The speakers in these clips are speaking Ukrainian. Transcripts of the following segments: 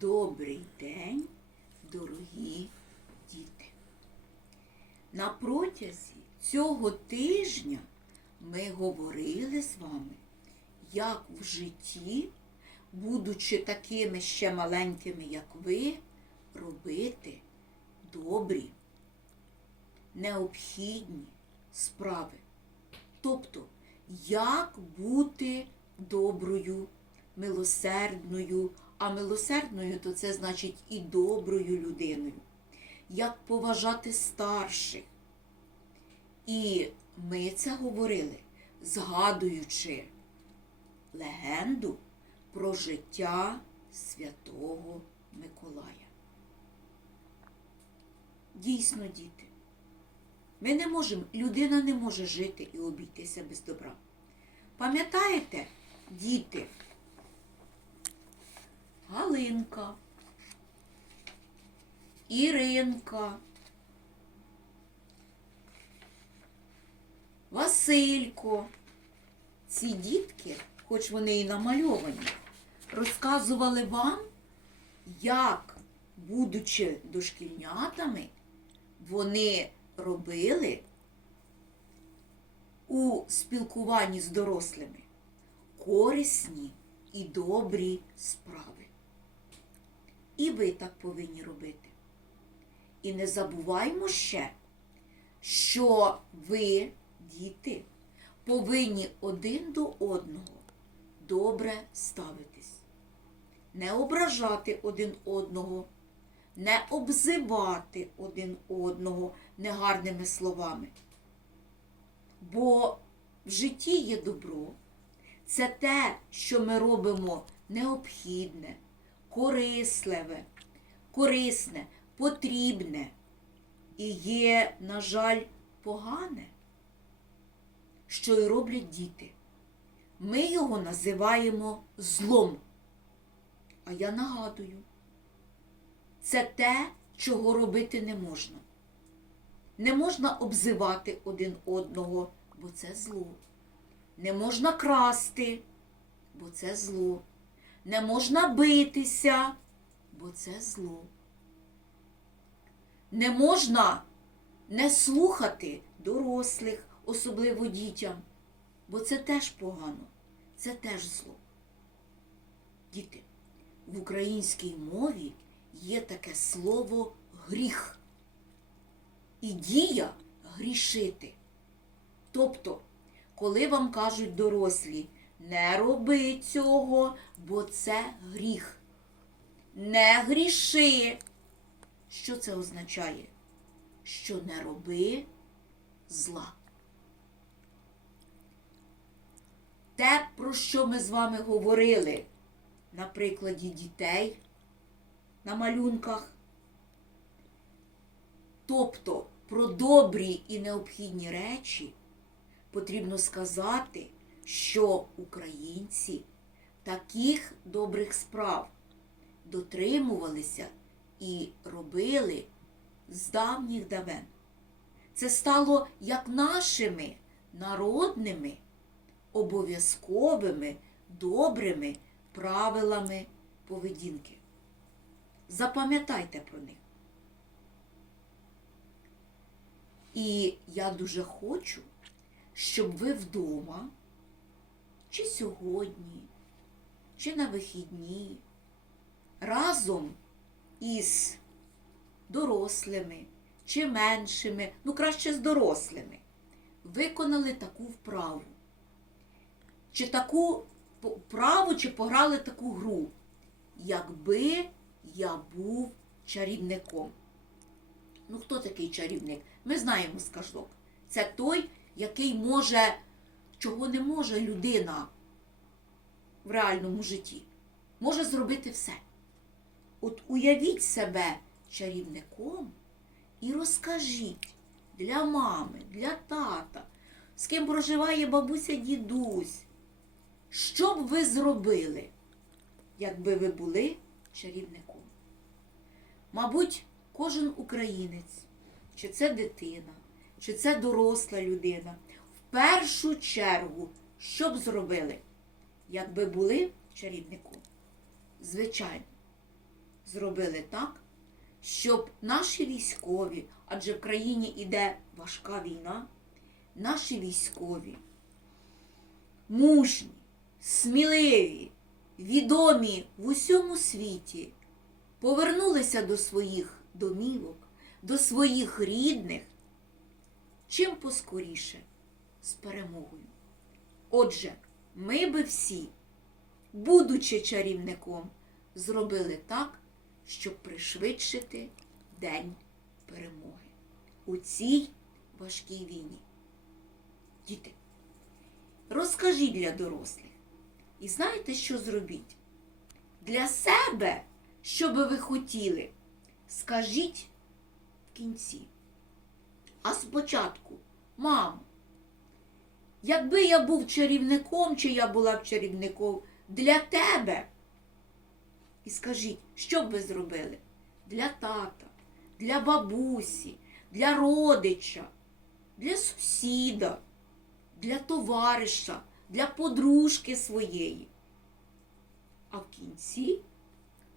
Добрий день, дорогі діти. На протязі цього тижня ми говорили з вами, як в житті, будучи такими ще маленькими, як ви, робити добрі, необхідні справи. Тобто, як бути доброю, милосердною, а милосердною то це значить і доброю людиною, як поважати старших. І ми це говорили, згадуючи легенду про життя святого Миколая. Дійсно, діти, ми не можемо, людина не може жити і обійтися без добра. Пам'ятаєте, діти? Галинка, Іринка, Василько. Ці дітки, хоч вони і намальовані, розказували вам, як, будучи дошкільнятами, вони робили у спілкуванні з дорослими корисні і добрі справи. І ви так повинні робити. І не забуваймо ще, що ви, діти, повинні один до одного добре ставитись, не ображати один одного, не обзивати один одного негарними словами. Бо в житті є добро. Це те, що ми робимо необхідне, корисливе, корисне, потрібне і є, на жаль, погане, що й роблять діти. Ми його називаємо злом. А я нагадую, це те, чого робити не можна. Не можна обзивати один одного, бо це зло. Не можна красти, бо це зло. Не можна битися, бо це зло. Не можна не слухати дорослих, особливо дітям, бо це теж погано, це теж зло. Діти, в українській мові є таке слово гріх. І дія грішити. Тобто, коли вам кажуть дорослі, не роби цього, бо це гріх. Не гріши. Що це означає? Що не роби зла. Те, про що ми з вами говорили на прикладі дітей на малюнках, тобто про добрі і необхідні речі, потрібно сказати, що українці таких добрих справ дотримувалися і робили з давніх давен. Це стало як нашими народними, обов'язковими, добрими правилами поведінки. Запам'ятайте про них. І я дуже хочу, щоб ви вдома, чи сьогодні, чи на вихідні, разом із дорослими чи меншими, ну краще з дорослими, виконали таку вправу. Чи таку вправу, чи пограли таку гру, якби я був чарівником. Ну, хто такий чарівник? Ми знаємо сказок. Це той, який може, чого не може людина в реальному житті. Може зробити все. От уявіть себе чарівником і розкажіть для мами, для тата, з ким проживає бабуся дідусь, що б ви зробили, якби ви були чарівником. Мабуть, кожен українець, чи це дитина, чи це доросла людина, першу чергу, що б зробили, якби були чарівником? Звичайно, зробили так, щоб наші військові, адже в країні йде важка війна, наші військові, мужні, сміливі, відомі в усьому світі, повернулися до своїх домівок, до своїх рідних, чим поскоріше з перемогою. Отже, ми би всі, будучи чарівником, зробили так, щоб пришвидшити День перемоги у цій важкій війні. Діти, розкажіть для дорослих. І знаєте, що зробіть? Для себе, що би ви хотіли, скажіть в кінці. А спочатку, мамо, якби я був чарівником, чи я була б чарівником для тебе. І скажіть, що б ви зробили? Для тата, для бабусі, для родича, для сусіда, для товариша, для подружки своєї. А в кінці,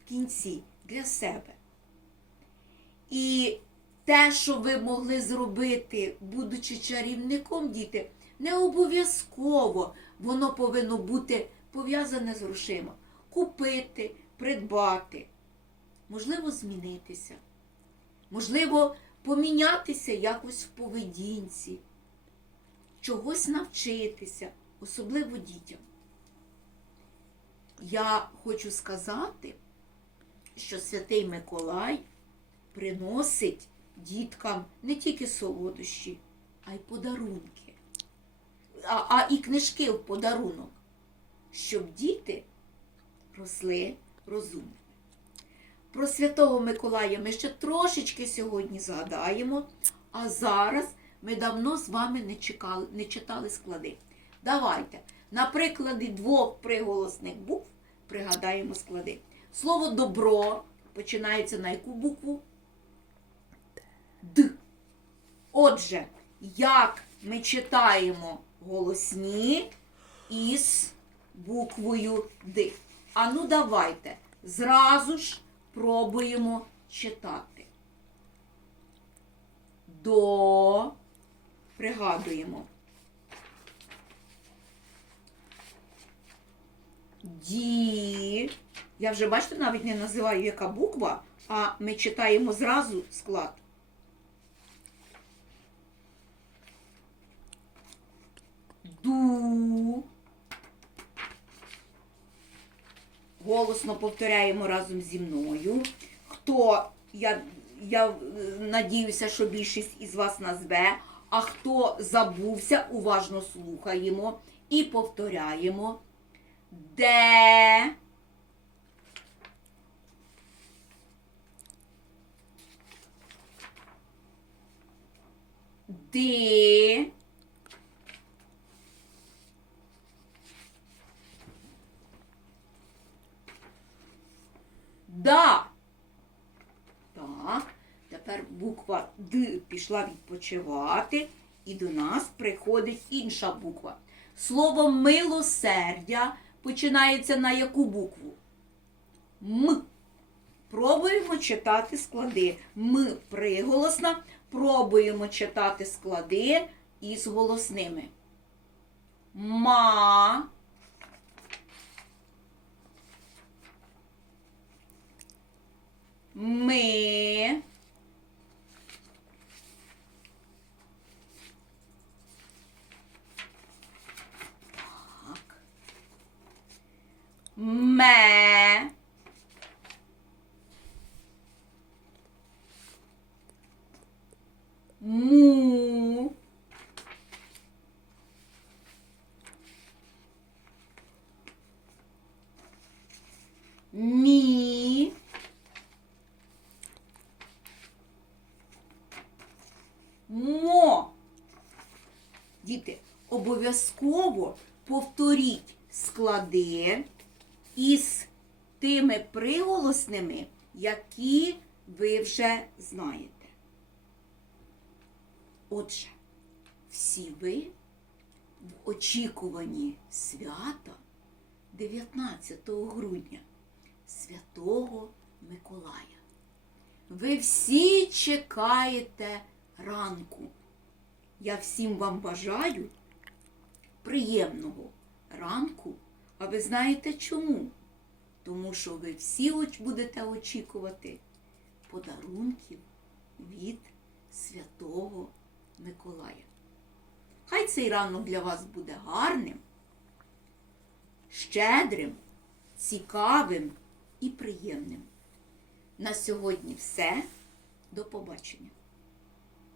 в кінці для себе. І те, що ви могли зробити, будучи чарівником, діти, не обов'язково воно повинно бути пов'язане з грошима. Купити, придбати, можливо, змінитися, можливо, помінятися якось в поведінці, чогось навчитися, особливо дітям. Я хочу сказати, що Святий Миколай приносить діткам не тільки солодощі, а й подарунки, а, а і книжки в подарунок, щоб діти росли розумними. Про Святого Миколая ми ще трошечки сьогодні згадаємо, а зараз ми давно з вами не, чекали, не читали склади. Давайте, на прикладі двох приголосних букв пригадаємо склади. Слово добро починається на яку букву? Д. Отже, як ми читаємо голосні із буквою Д. А ну давайте зразу ж пробуємо читати. До. Пригадуємо. Ді. Я вже, бачите, навіть не називаю, яка буква, а ми читаємо зразу склад. Ду. Голосно повторяємо разом зі мною. Хто, я, я е, надіюся, що більшість із вас назве, а хто забувся, уважно слухаємо і повторяємо. Де. Де. Да. Так. Тепер буква Д пішла відпочивати, і до нас приходить інша буква. Слово милосердя починається на яку букву? М. Пробуємо читати склади. М приголосна. Пробуємо читати склади із голосними. Ма. Діти, обов'язково повторіть склади із тими приголосними, які ви вже знаєте. Отже, всі ви в очікуванні свята 19 грудня Святого Миколая. ви всі чекаєте ранку. Я всім вам бажаю приємного ранку. А ви знаєте чому? Тому що ви всі будете очікувати подарунків від Святого Миколая. Хай цей ранок для вас буде гарним, щедрим, цікавим і приємним. На сьогодні все. До побачення.